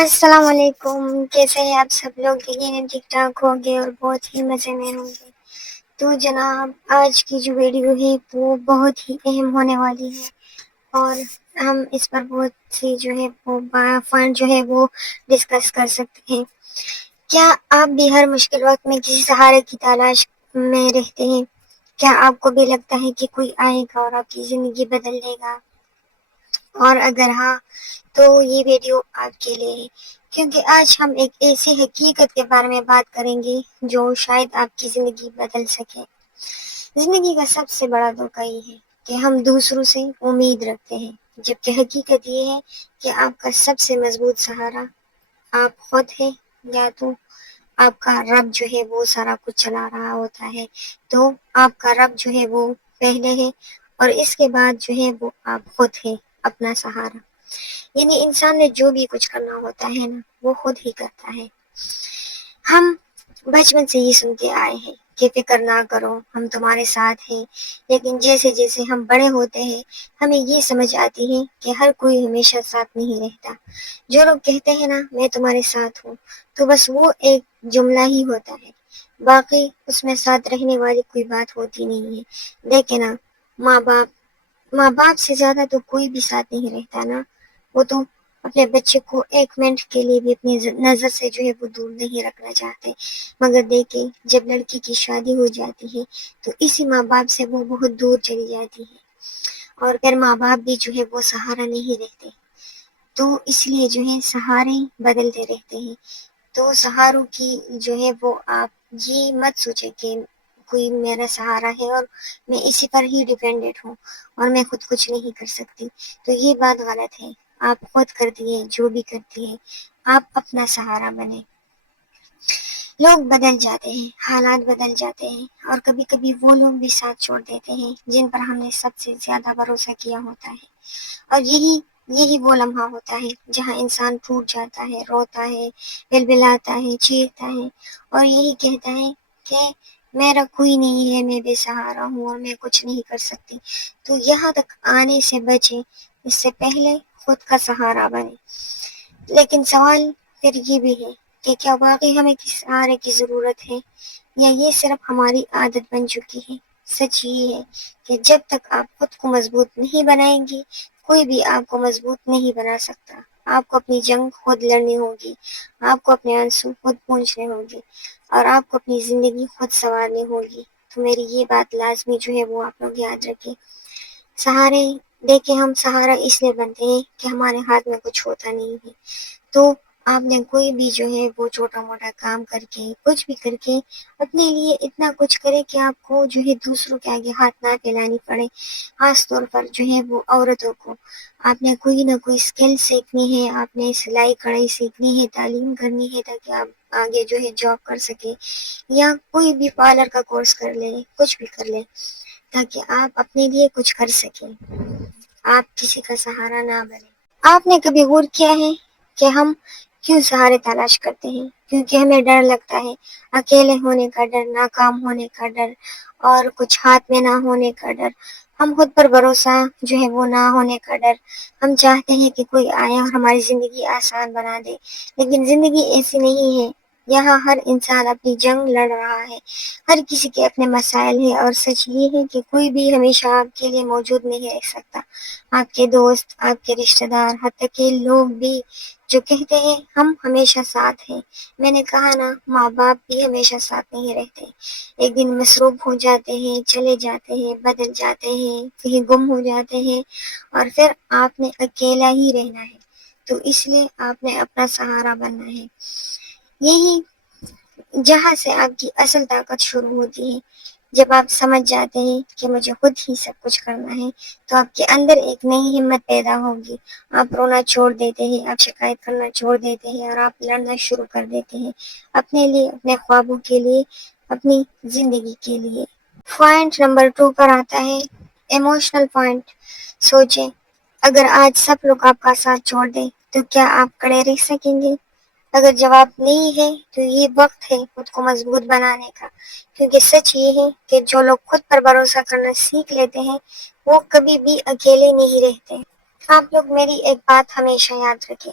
السلام علیکم، کیسے ہیں آپ سب لوگ؟ یقیناً ٹھیک ٹھاک ہوں گے اور بہت ہی مزے میں ہوں گے۔ تو جناب، آج کی جو ویڈیو ہے وہ بہت ہی اہم ہونے والی ہے، اور ہم اس پر بہت سی جو ہے وہ فن جو ہے وہ ڈسکس کر سکتے ہیں۔ کیا آپ بھی ہر مشکل وقت میں کسی سہارے کی تلاش میں رہتے ہیں؟ کیا آپ کو بھی لگتا ہے کہ کوئی آئے گا اور آپ کی زندگی بدل دے گا؟ اور اگر ہاں تو یہ ویڈیو آپ کے لیے ہے، کیونکہ آج ہم ایک ایسی حقیقت کے بارے میں بات کریں گے جو شاید آپ کی زندگی بدل سکے۔ زندگی کا سب سے بڑا دھوکہ یہ ہے کہ ہم دوسروں سے امید رکھتے ہیں، جبکہ حقیقت یہ ہے کہ آپ کا سب سے مضبوط سہارا آپ خود ہیں، یا تو آپ کا رب جو ہے وہ سارا کچھ چلا رہا ہوتا ہے، تو آپ کا رب جو ہے وہ پہلے ہے، اور اس کے بعد جو ہے وہ آپ خود ہیں اپنا سہارا۔ یعنی انسان نے جو بھی کچھ کرنا ہوتا ہے نا، وہ خود ہی کرتا ہے۔ ہم بچپن سے ہی سنتے آئے ہیں کہ فکر نہ کرو، ہم تمہارے ساتھ ہیں، لیکن جیسے جیسے ہم بڑے ہوتے ہیں ہمیں یہ سمجھ آتی ہے کہ ہر کوئی ہمیشہ ساتھ نہیں رہتا۔ جو لوگ کہتے ہیں نا میں تمہارے ساتھ ہوں، تو بس وہ ایک جملہ ہی ہوتا ہے، باقی اس میں ساتھ رہنے والی کوئی بات ہوتی نہیں ہے۔ لیکن نا، ماں باپ سے زیادہ تو کوئی بھی ساتھ نہیں رہتا نا۔ وہ تو اپنے بچے کو ایک منٹ کے لیے بھی اپنی نظر سے جو ہے وہ دور نہیں رکھنا چاہتے، مگر دیکھیں جب لڑکی کی شادی ہو جاتی ہے تو اسی ماں باپ سے وہ بہت دور چلی جاتی ہے، اور پھر ماں باپ بھی جو ہے وہ سہارا نہیں رہتے، تو اس لیے جو ہے سہارے بدلتے رہتے ہیں۔ تو سہاروں کی جو ہے وہ آپ یہ مت سوچے کہ کوئی میرا سہارا ہے اور میں اسی پر ہی ڈیپینڈنٹ ہوں اور میں خود کچھ نہیں کر سکتی، تو یہ بات غلط ہے۔ آپ خود کرتی ہیں جو بھی کرتی ہیں، آپ اپنا سہارا بنیں۔ لوگ بدل جاتے ہیں، حالات بدل جاتے ہیں، اور کبھی کبھی وہ لوگ بھی ساتھ چھوڑ دیتے ہیں جن پر ہم نے سب سے زیادہ بھروسہ کیا ہوتا ہے، اور یہی وہ لمحہ ہوتا ہے جہاں انسان ٹوٹ جاتا ہے، روتا ہے، بلبلاتا ہے، چیختا ہے، اور یہی کہتا ہے کہ میرا کوئی نہیں ہے، میں بے سہارا ہوں اور میں کچھ نہیں کر سکتی۔ تو یہاں تک آنے سے بچیں، اس سے پہلے خود کا سہارا بنے۔ لیکن سوال پھر یہ بھی ہے کہ کیا واقعی ہمیں کسی سہارے کی ضرورت ہے، یا یہ صرف ہماری عادت بن چکی ہے؟ سچ یہ ہے کہ جب تک آپ خود کو مضبوط نہیں بنائیں گی، کوئی بھی آپ کو مضبوط نہیں بنا سکتا۔ آپ کو اپنی جنگ خود لڑنی ہوگی، آپ کو اپنے آنسو خود پونچھنے ہوگی، اور آپ کو اپنی زندگی خود سنوارنی ہوگی۔ تو میری یہ بات لازمی جو ہے وہ آپ لوگ یاد رکھیں۔ سہارے دیکھیں، ہم سہارا اس لیے بنتے ہیں کہ ہمارے ہاتھ میں کچھ ہوتا نہیں ہے، تو آپ نے کوئی بھی جو ہے وہ چھوٹا موٹا کام کر کے، کچھ بھی کر کے اپنے لیے اتنا کچھ کرے کہ آپ کو جو ہے دوسروں کے آگے ہاتھ نہ پھیلانی پڑے۔ خاص طور پر جو ہے وہ عورتوں کو، آپ نے کوئی نہ کوئی اسکل سیکھنی ہے، آپ نے سلائی کڑھائی سیکھنی ہے، تعلیم کرنی ہے، تاکہ آپ آگے جو ہے جاب کر سکیں، یا کوئی بھی پارلر کا کورس کر لیں، کچھ بھی کر لیں، تاکہ آپ اپنے لیے کچھ کر سکیں، آپ کسی کا سہارا نہ بنیں۔ آپ نے کبھی غور کیا ہے کہ ہم کیوں سہارے تلاش کرتے ہیں؟ کیونکہ ہمیں ڈر لگتا ہے، اکیلے ہونے کا ڈر، ناکام ہونے کا ڈر، اور کچھ ہاتھ میں نہ ہونے کا ڈر، ہم خود پر بھروسہ جو ہے وہ نہ ہونے کا ڈر۔ ہم چاہتے ہیں کہ کوئی آئے اور ہماری زندگی آسان بنا دے، لیکن زندگی ایسی نہیں ہے۔ یہاں ہر انسان اپنی جنگ لڑ رہا ہے، ہر کسی کے اپنے مسائل ہیں، اور سچ یہ ہے کہ کوئی بھی ہمیشہ آپ کے لیے موجود نہیں رہ سکتا۔ آپ کے دوست، آپ کے رشتہ دار، حتیٰ کہ لوگ بھی جو کہتے ہیں ہم ہمیشہ ساتھ ہیں، میں نے کہا نا، ماں باپ بھی ہمیشہ ساتھ نہیں رہتے۔ ایک دن مصروف ہو جاتے ہیں، چلے جاتے ہیں، بدل جاتے ہیں، کہیں گم ہو جاتے ہیں، اور پھر آپ نے اکیلا ہی رہنا ہے۔ تو اس لیے آپ نے اپنا سہارا بننا ہے۔ یہی جہاں سے آپ کی اصل طاقت شروع ہوتی ہے۔ جب آپ سمجھ جاتے ہیں کہ مجھے خود ہی سب کچھ کرنا ہے، تو آپ کے اندر ایک نئی ہمت پیدا ہوگی۔ آپ رونا چھوڑ دیتے ہیں، آپ شکایت کرنا چھوڑ دیتے ہیں، اور آپ لڑنا شروع کر دیتے ہیں، اپنے لیے، اپنے خوابوں کے لیے، اپنی زندگی کے لیے۔ پوائنٹ نمبر 2 پر آتا ہے ایموشنل پوائنٹ۔ سوچیں، اگر آج سب لوگ آپ کا ساتھ چھوڑ دیں تو کیا آپ کھڑے رہ سکیں گے؟ اگر جواب نہیں ہے تو یہ وقت ہے خود کو مضبوط بنانے کا، کیونکہ سچ یہ ہے کہ جو لوگ خود پر بھروسہ کرنا سیکھ لیتے ہیں وہ کبھی بھی اکیلے نہیں رہتے۔ آپ لوگ میری ایک بات ہمیشہ یاد رکھیں،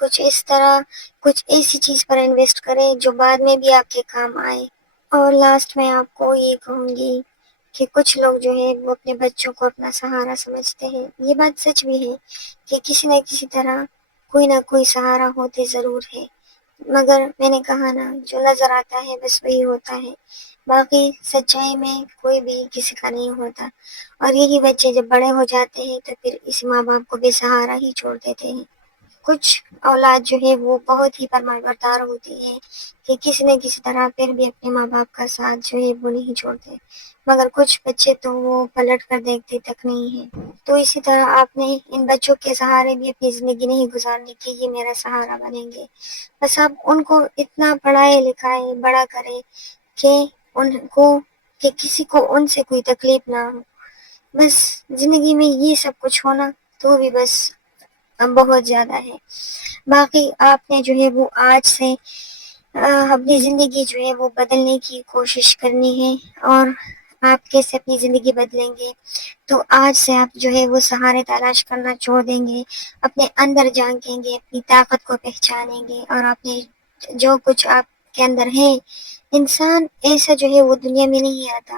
کچھ اس طرح کچھ ایسی چیز پر انویسٹ کریں جو بعد میں بھی آپ کے کام آئے۔ اور لاسٹ میں آپ کو یہ کہوں گی کہ کچھ لوگ جو ہے وہ اپنے بچوں کو اپنا سہارا سمجھتے ہیں۔ یہ بات سچ بھی ہے کہ کسی نہ کسی طرح کوئی نہ کوئی سہارا ہوتے ضرور ہے، مگر میں نے کہا نا، جو نظر آتا ہے بس وہی ہوتا ہے، باقی سچائی میں کوئی بھی کسی کا نہیں ہوتا۔ اور یہی بچے جب بڑے ہو جاتے ہیں تو پھر اس ماں باپ کو بے سہارا ہی چھوڑ دیتے ہیں۔ کچھ اولاد جو ہے وہ بہت ہی فرمانبردار ہوتی ہے کہ کسی نہ کسی طرح پھر بھی اپنے ماں باپ کا ساتھ جو ہے وہ نہیں چھوڑتے، مگر کچھ بچے تو وہ پلٹ کر دیکھتے تک نہیں ہیں۔ تو اسی طرح آپ نے ان بچوں کے سہارے بھی اپنی زندگی نہیں گزارنی کہ یہ میرا سہارا بنیں گے۔ بس آپ ان کو اتنا پڑھائے لکھائے بڑا کرے کہ ان کو کہ کسی کو ان سے کوئی تکلیف نہ ہو۔ بس زندگی میں یہ سب کچھ ہونا تو بھی بس بہت زیادہ ہے۔ باقی آپ نے جو ہے وہ آج سے اپنی زندگی جو ہے وہ بدلنے کی کوشش کرنی ہے، اور آپ کیسے اپنی زندگی بدلیں گے؟ تو آج سے آپ جو ہے وہ سہارے تلاش کرنا چھوڑ دیں گے، اپنے اندر جھانکیں گے، اپنی طاقت کو پہچانیں گے، اور اپنے جو کچھ آپ کے اندر ہے، انسان ایسا جو ہے وہ دنیا میں نہیں آتا،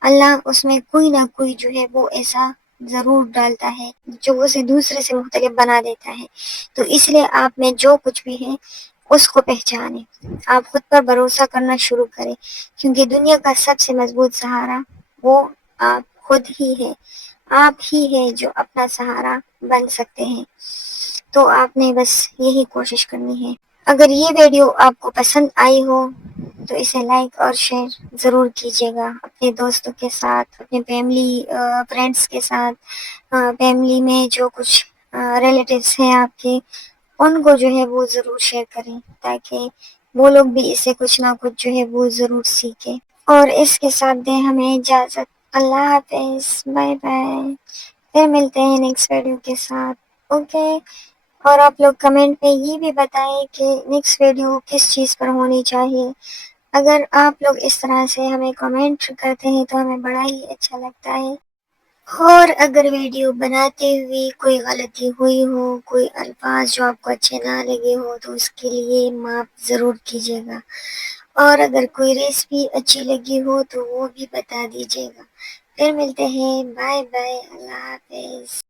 اللہ اس میں کوئی نہ کوئی جو ہے وہ ایسا ضرور ڈالتا ہے جو اسے دوسرے سے مختلف بنا دیتا ہے۔ تو اس لیے آپ میں جو کچھ بھی ہے اس کو پہچانیں، آپ خود پر بھروسہ کرنا شروع کریں، کیونکہ دنیا کا سب سے مضبوط سہارا وہ آپ خود ہی ہے، آپ ہی ہے جو اپنا سہارا بن سکتے ہیں۔ تو آپ نے بس یہی کوشش کرنی ہے۔ اگر یہ ویڈیو آپ کو پسند آئی ہو تو اسے لائک اور شیئر ضرور کیجیے گا اپنے دوستوں کے ساتھ، اپنے فرینڈس کے ساتھ، فیملی میں جو کچھ ریلیٹیوز ہیں آپ کے، ان کو جو ہے وہ ضرور شیئر کریں تاکہ وہ لوگ بھی اسے کچھ نہ کچھ جو ہے وہ ضرور سیکھیں۔ اور اس کے ساتھ دیں ہمیں اجازت۔ اللہ حافظ، بائے بائے، پھر ملتے ہیں نیکسٹ ویڈیو کے ساتھ، اوکے۔ اور آپ لوگ کمنٹ میں یہ بھی بتائیں کہ نیکسٹ ویڈیو کس چیز پر ہونی چاہیے۔ اگر آپ لوگ اس طرح سے ہمیں کمنٹ کرتے ہیں تو ہمیں بڑا ہی اچھا لگتا ہے۔ اور اگر ویڈیو بناتے ہوئے کوئی غلطی ہوئی ہو، کوئی الفاظ جو آپ کو اچھے نہ لگے ہو، تو اس کے لیے معاف ضرور کیجیے گا۔ اور اگر کوئی ریسپی اچھی لگی ہو تو وہ بھی بتا دیجیے گا۔ پھر ملتے ہیں، بائے بائے، اللہ حافظ۔